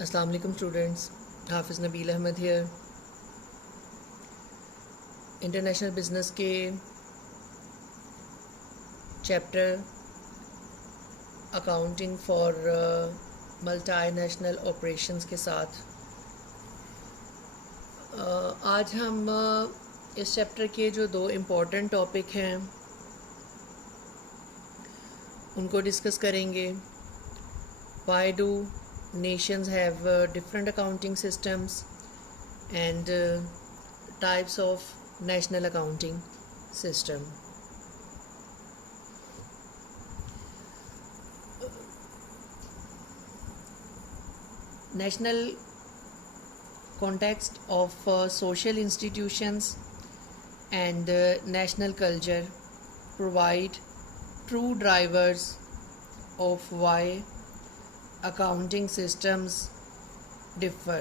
अस्सलाम वालेकुम students, Hafiz Nabeel Ahmed here. International business के chapter accounting for multinational operations के साथ आज हम इस चैप्टर के जो दो इम्पोर्टेंट टॉपिक हैं उनको डिस्कस करेंगे। Why do nations have different accounting systems and types of national accounting system. National context of social institutions and national culture provide true drivers of why accounting systems differ,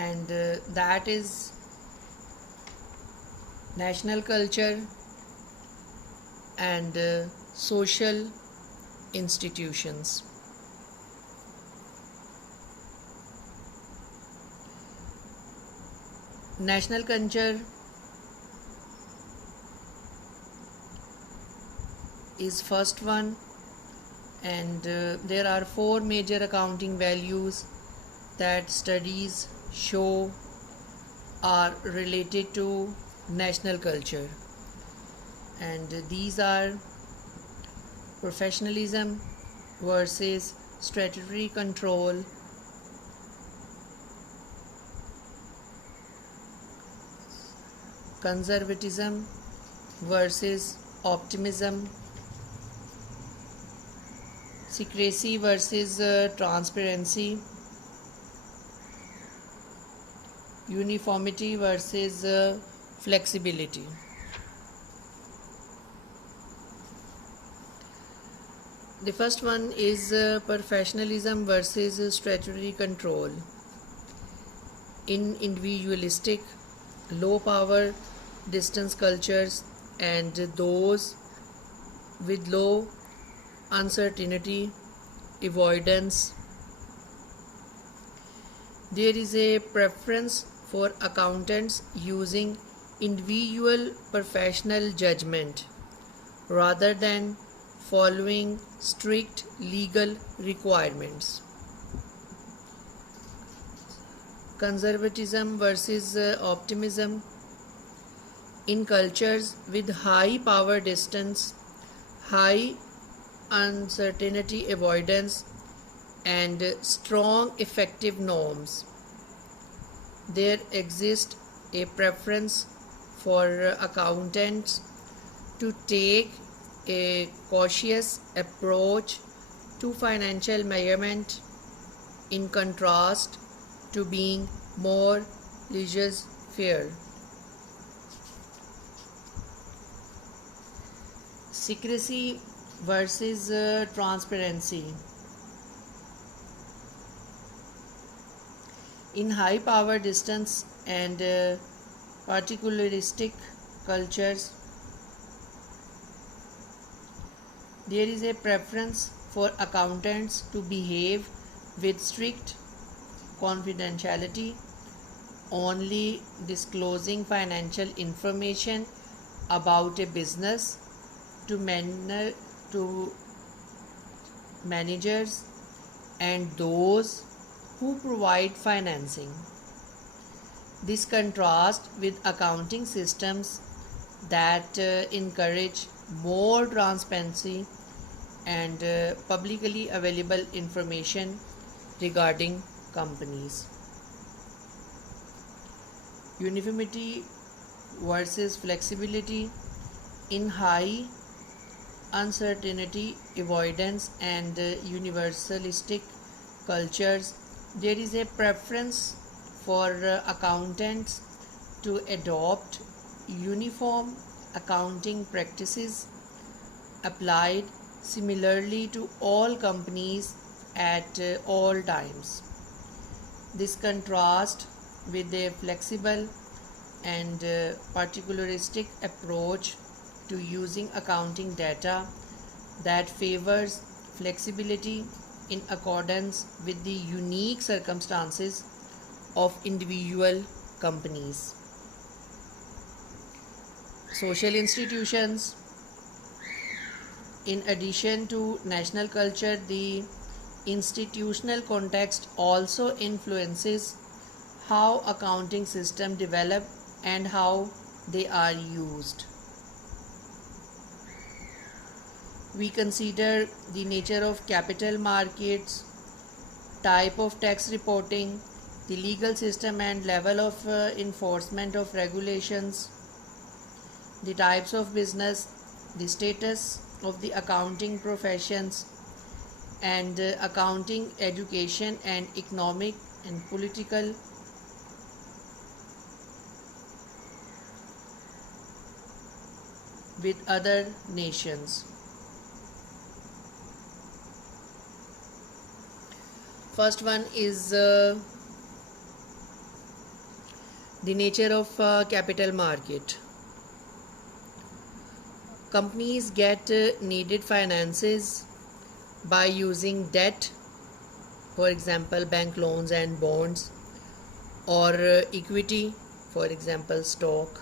and that is national culture and social institutions. National culture is first one, and there are four major accounting values that studies show are related to national culture, and these are professionalism versus statutory control, conservatism versus optimism, secrecy versus transparency, uniformity versus flexibility. The first one is professionalism versus statutory control. In individualistic, low power distance cultures and those with low uncertainty avoidance, there is a preference for accountants using individual professional judgment rather than following strict legal requirements. Conservatism versus optimism. In cultures with high power distance, high uncertainty avoidance and strong effective norms, there exists a preference for accountants to take a cautious approach to financial measurement in contrast to being more laissez-faire. Secrecy versus transparency. In high power distance and particularistic cultures, there is a preference for accountants to behave with strict confidentiality, only disclosing financial information about a business to managers and those who provide financing. This contrasts with accounting systems that encourage more transparency and publicly available information regarding companies. Uniformity versus flexibility. In high uncertainty avoidance and universalistic cultures, there is a preference for accountants to adopt uniform accounting practices applied similarly to all companies at all times. This contrasts with a flexible and particularistic approach to using accounting data that favors flexibility in accordance with the unique circumstances of individual companies. Social institutions. In addition to national culture, the institutional context also influences how accounting systems develop and how they are used. We consider the nature of capital markets, type of tax reporting, the legal system and level of enforcement of regulations, the types of business, the status of the accounting professions, and accounting education and economic and political with other nations. First one is the nature of capital market. Companies get needed finances by using debt, for example bank loans and bonds, or equity, for example stock.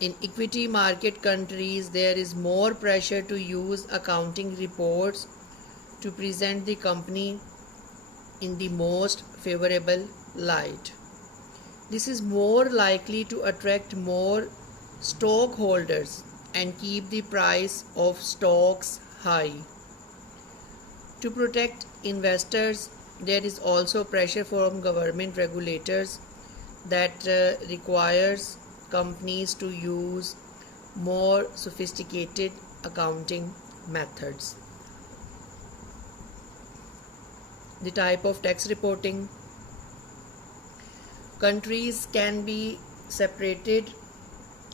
In equity market countries, there is more pressure to use accounting reports to present the company in the most favorable light. This is more likely to attract more stockholders and keep the price of stocks high. To protect investors, there is also pressure from government regulators that requires companies to use more sophisticated accounting methods. The type of tax reporting. Countries can be separated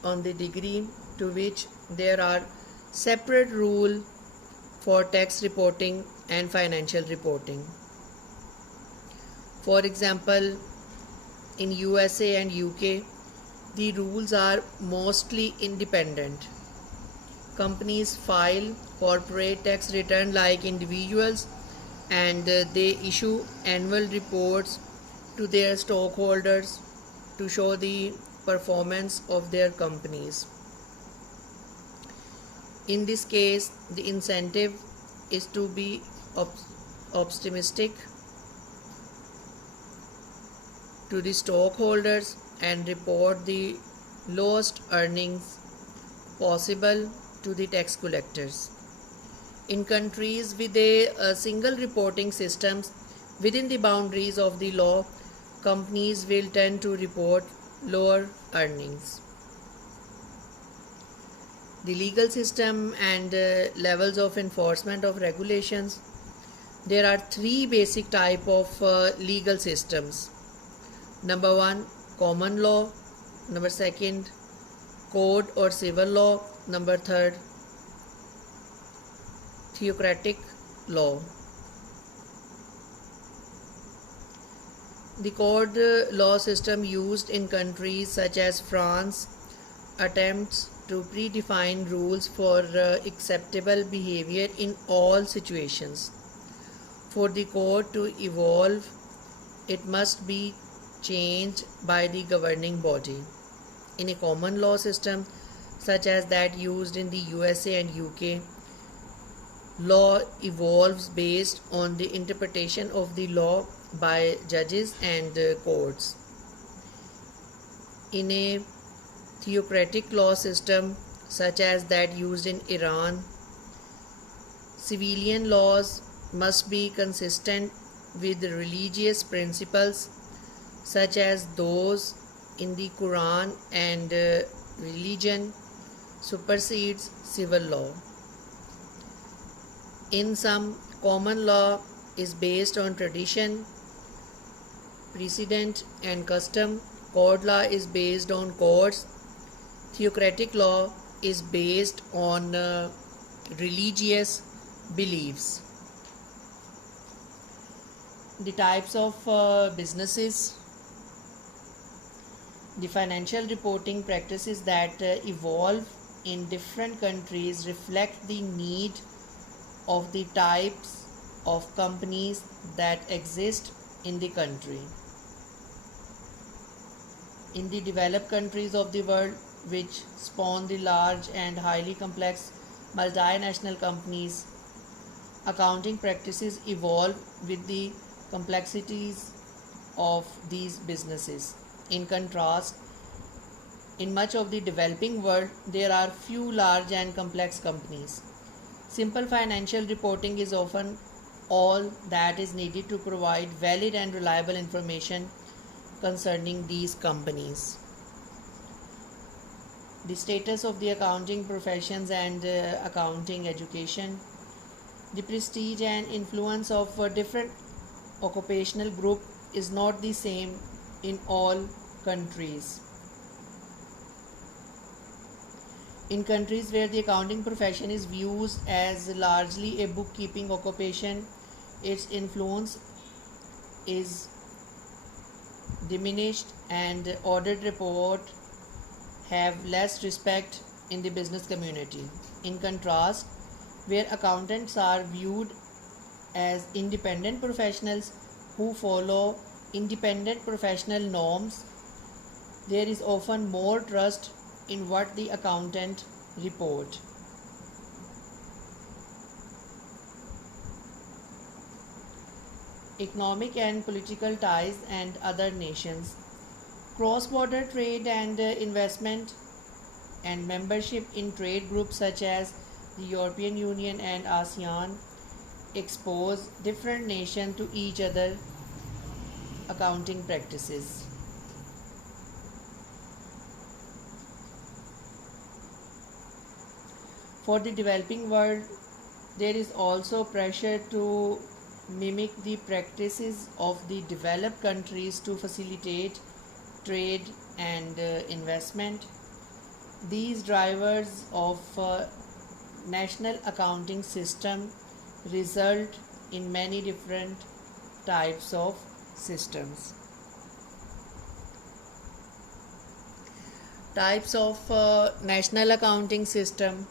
on the degree to which there are separate rules for tax reporting and financial reporting. For example, in USA and UK, the rules are mostly independent. Companies file corporate tax return like individuals, and they issue annual reports to their stockholders to show the performance of their companies. In this case, the incentive is to be optimistic to the stockholders and report the lowest earnings possible to the tax collectors. In countries with a single reporting systems within the boundaries of the law, companies will tend to report lower earnings. The legal system and levels of enforcement of regulations. There are three basic type of legal systems. Number one, common law. Number second, code or civil law. Number third, theocratic law. The code law system used in countries such as France attempts to predefine rules for acceptable behavior in all situations. For the code to evolve, it must be changed by the governing body. In a common law system such as that used in the USA and UK, law evolves based on the interpretation of the law by judges and courts. In a theocratic law system such as that used in Iran, civilian laws must be consistent with religious principles such as those in the Quran, and religion supersedes civil law. In sum, common law is based on tradition, precedent and custom. Code law is based on courts. Theocratic law is based on religious beliefs. The types of businesses. The financial reporting practices that evolve in different countries reflect the need of the types of companies that exist in the country. In the developed countries of the world, which spawn the large and highly complex multinational companies, accounting practices evolve with the complexities of these businesses. In contrast, in much of the developing world, there are few large and complex companies. Simple financial reporting is often all that is needed to provide valid and reliable information concerning these companies. The status of the accounting professions and accounting education. The prestige and influence of a different occupational group is not the same in all countries. In countries where the accounting profession is viewed as largely a bookkeeping occupation, its influence is diminished and audit reports have less respect in the business community. In contrast, where accountants are viewed as independent professionals who follow independent professional norms, there is often more trust in what the accountant report. Economic and political ties and other nations. Cross-border trade and investment and membership in trade groups such as the European Union and ASEAN expose different nations to each other accounting practices. For the developing world, there is also pressure to mimic the practices of the developed countries to facilitate trade and investment. These drivers of national accounting system result in many different types of systems. Types of national accounting system.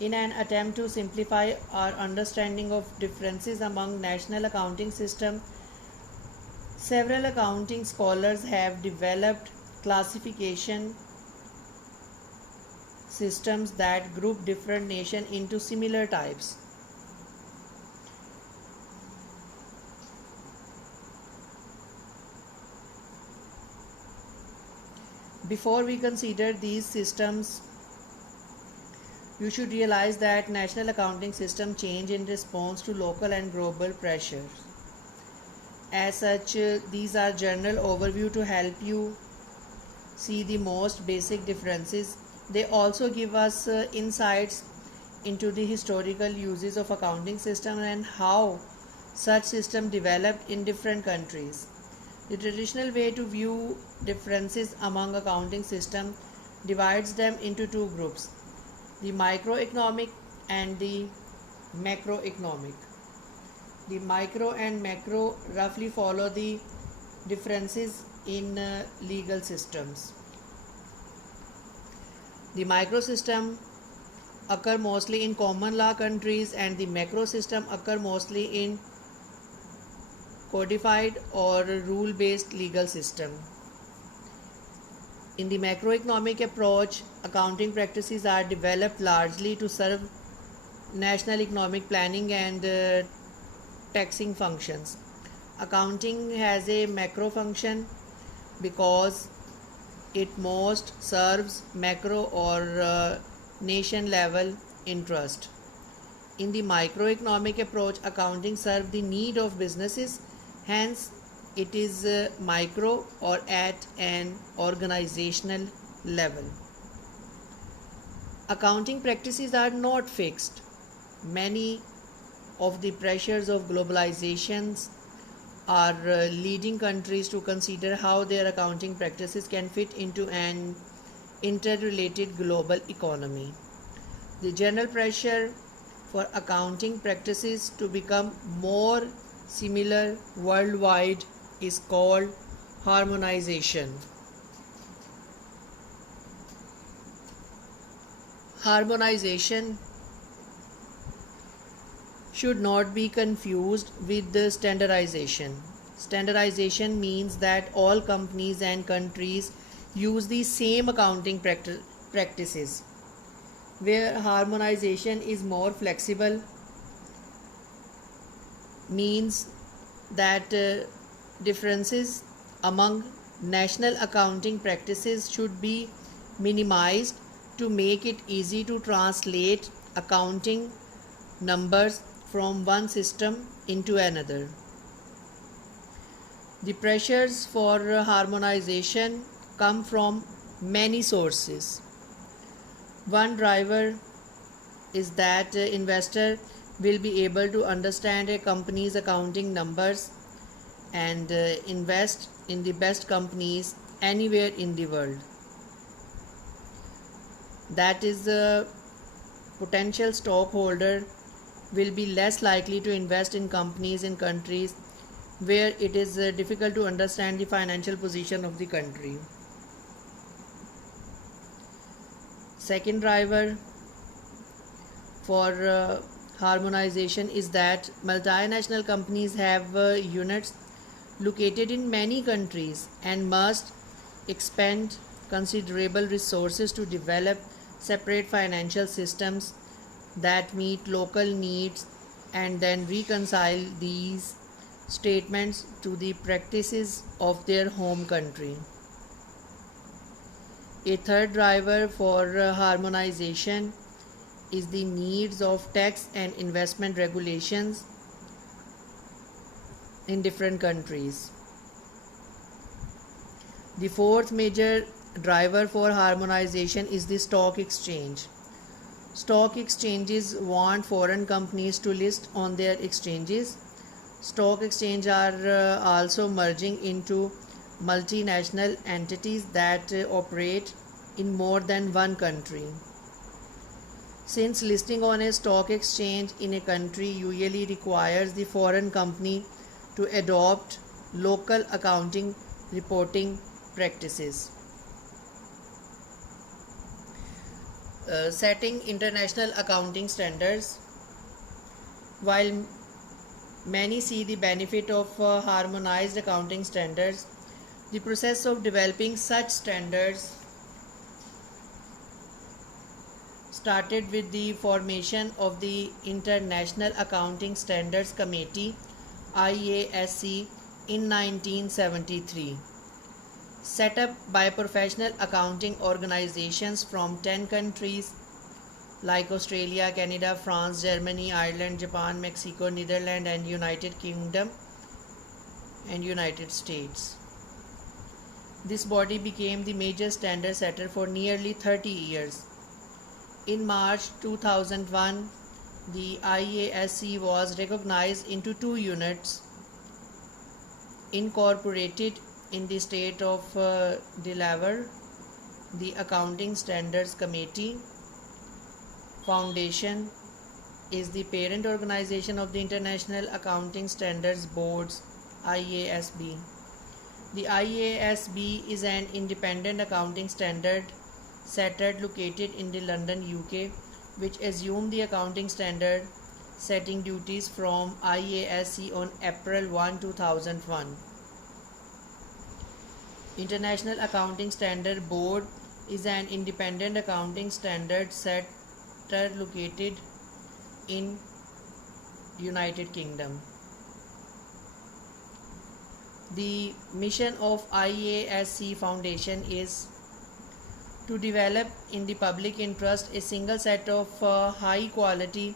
In an attempt to simplify our understanding of differences among national accounting systems, several accounting scholars have developed classification systems that group different nations into similar types. Before we consider these systems, you should realize that national accounting systems change in response to local and global pressures. As such, these are general overview to help you see the most basic differences. They also give us insights into the historical uses of accounting system and how such system developed in different countries. The traditional way to view differences among accounting system divides them into two groups: the microeconomic and the macroeconomic. The micro and macro roughly follow the differences in legal systems. The micro system occur mostly in common law countries and the macro system occur mostly in codified or rule-based legal system. In the macroeconomic approach, accounting practices are developed largely to serve national economic planning and taxing functions. Accounting has a macro function because it most serves macro or nation level interest. In the microeconomic approach, accounting serves the need of businesses, hence it is micro or at an organizational level. Accounting practices are not fixed. Many of the pressures of globalizations are leading countries to consider how their accounting practices can fit into an interrelated global economy. The general pressure for accounting practices to become more similar worldwide is called harmonization. Harmonization should not be confused with the standardization. Standardization means that all companies and countries use the same accounting practices, where harmonization is more flexible, means that differences among national accounting practices should be minimized to make it easy to translate accounting numbers from one system into another. The pressures for harmonization come from many sources. One driver is that investor will be able to understand a company's accounting numbers and invest in the best companies anywhere in the world. That is, the potential stockholder will be less likely to invest in companies in countries where it is difficult to understand the financial position of the country. Second driver for harmonization is that multinational companies have units located in many countries and must expend considerable resources to develop separate financial systems that meet local needs and then reconcile these statements to the practices of their home country. A third driver for harmonization is the needs of tax and investment regulations in different countries. The fourth major driver for harmonization is the stock exchange. Stock exchanges want foreign companies to list on their exchanges. Stock exchanges are also merging into multinational entities that operate in more than one country. Since listing on a stock exchange in a country usually requires the foreign company to adopt local accounting reporting practices. Setting international accounting standards. While many see the benefit of harmonized accounting standards, the process of developing such standards started with the formation of the International Accounting Standards Committee (IASC) in 1973. Set up by professional accounting organizations from 10 countries like Australia, Canada, France, Germany, Ireland, Japan, Mexico, Netherlands, and United Kingdom and United States. This body became the major standard setter for nearly 30 years. In March 2001, the IASC was recognized into two units incorporated in the state of Delaware: the Accounting Standards Committee Foundation is the parent organization of the International Accounting Standards Boards (IASB). The IASB is an independent accounting standard setter located in the London, UK, which assumed the accounting standard setting duties from IASC on April 1, 2001. International Accounting Standard Board is an independent accounting standard setter located in United Kingdom. The mission of IASC Foundation is to develop in the public interest a single set of high quality,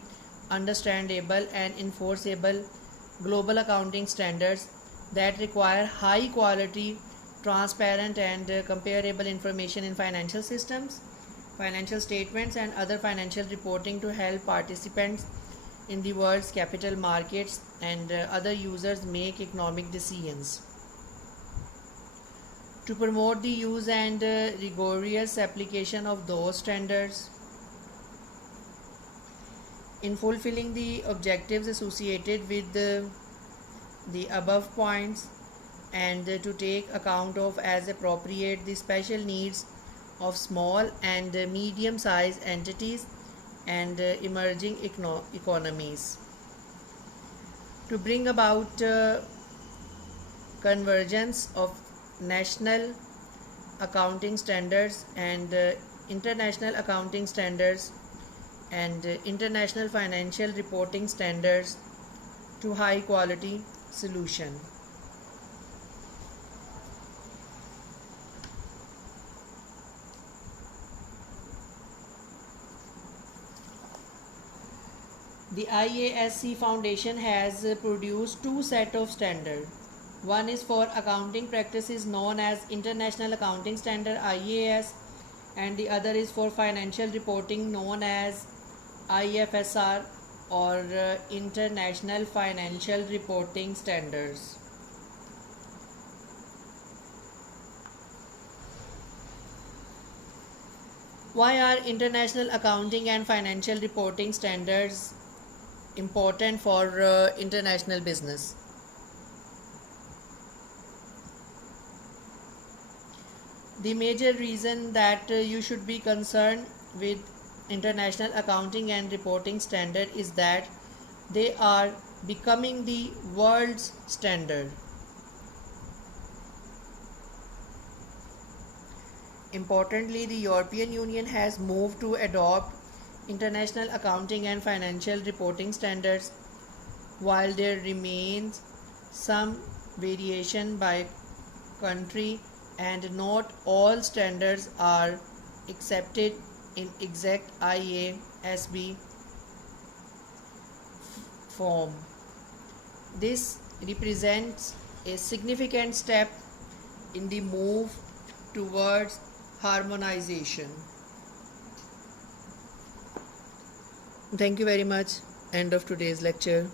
understandable and enforceable global accounting standards that require high quality, transparent and comparable information in financial systems, financial statements and other financial reporting to help participants in the world's capital markets and other users make economic decisions. To promote the use and rigorous application of those standards, in fulfilling the objectives associated with the above points, and to take account of as appropriate the special needs of small and medium-sized entities and emerging economies. To bring about convergence of national accounting standards and international accounting standards and international financial reporting standards to high quality solution. The IASC Foundation has produced two sets of standards. One is for accounting practices known as International Accounting Standard IAS, and the other is for financial reporting known as IFSR or International Financial Reporting Standards. Why are international accounting and financial reporting standards important for international business? The major reason that you should be concerned with international accounting and reporting standard is that they are becoming the world's standard. Importantly, the European Union has moved to adopt international accounting and financial reporting standards, while there remains some variation by country and not all standards are accepted in exact IASB form. This represents a significant step in the move towards harmonization. Thank you very much. End of today's lecture.